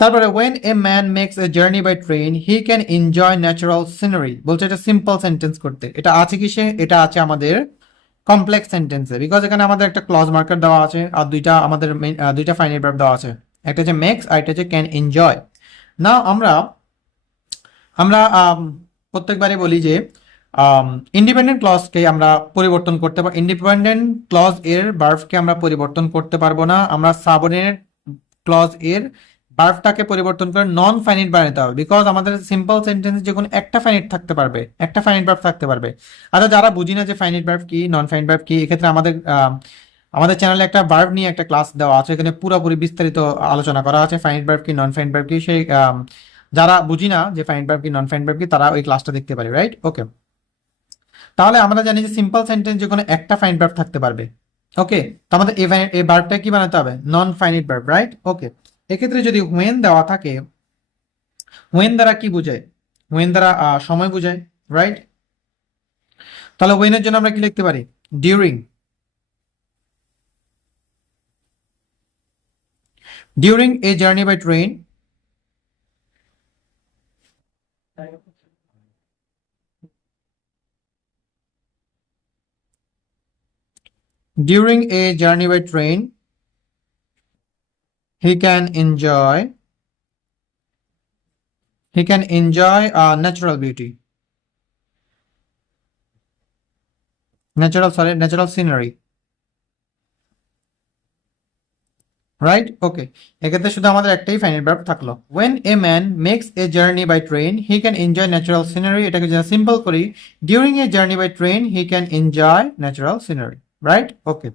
তারপরে when a man makes a journey by train he can enjoy natural scenery, বলছে এটা simple sentence করতে। এটা আছে কিসে? এটা আছে আমাদের কমপ্লেক্স সেন্টেন্সে, বিকজ এখানে আমাদের একটা ক্লজ মার্কার দেওয়া আছে আর দুইটা আমাদের দুইটা ফাইনাইট ভার্ব দেওয়া আছে, একটা হচ্ছে মেক্স আর একটা হচ্ছে ক্যান এনজয়। নাও আমরা আমরা প্রত্যেকবারই বলি যে ইন্ডিপেন্ডেন্ট ক্লজকে আমরা পরিবর্তন করতে পারবো, ইন্ডিপেন্ডেন্ট ক্লজ এর ভার্বকে আমরা পরিবর্তন করতে পারবো না, আমরা সাবঅর্ডিনেট ক্লজ এর ভার্বটাকে পরিবর্তন করে নন ফাইনাইট বানাতে হবে, বিকজ আমাদের সিম্পল সেন্টেন্স যে কোনো একটা ফাইনাইট থাকতে পারবে, একটা ফাইনাইট ভার্ব থাকতে পারবে। আচ্ছা, যারা বুঝি না যে ফাইনাইট ভার্ব কি নন ফাইনাইট ভার্ব কি, এক্ষেত্রে আমাদের চ্যানেলে একটা ভার্ব নিয়ে একটা ক্লাস দেওয়া আছে, এখানে পুরোপুরি বিস্তারিত আলোচনা করা আছে ফাইনাইট ভার্ব কি নন ফাইনাইট ভার্ব কি। সেই যারা বুঝি না যে ফাইনাইট ভার্ব কি নন ফাইনাইট ভার্ব কি তারা ওই ক্লাসটা দেখতে পারে, রাইট? ওকে, তাহলে আমরা জানি যে সিম্পল সেন্টেন্স যে কোনো একটা ফাইনাইট ভার্ব থাকতে পারবে। ওকে, তো আমাদের এই ভার্বটা কি বানাতে হবে? Non finite verb, right? Okay, এক্ষেত্রে যদি হোয়েন দেওয়া থাকে, হোয়েন দ্বারা কি বোঝায়? হোয়েন দ্বারা সময় বোঝায়, রাইট? তাহলে হোয়েনের জন্য আমরা কি লিখতে পারি? During. During a journey by train, during a journey by train he can enjoy natural beauty, natural scenery, right? Okay, এক্ষেত্রে শুধু আমাদের একটাই ফাইনাইট ভার্ব থাকলো। when a man makes a journey by train he can enjoy natural scenery, এটাকে যদি simple করি, during a journey by train he can enjoy natural scenery, right? Okay,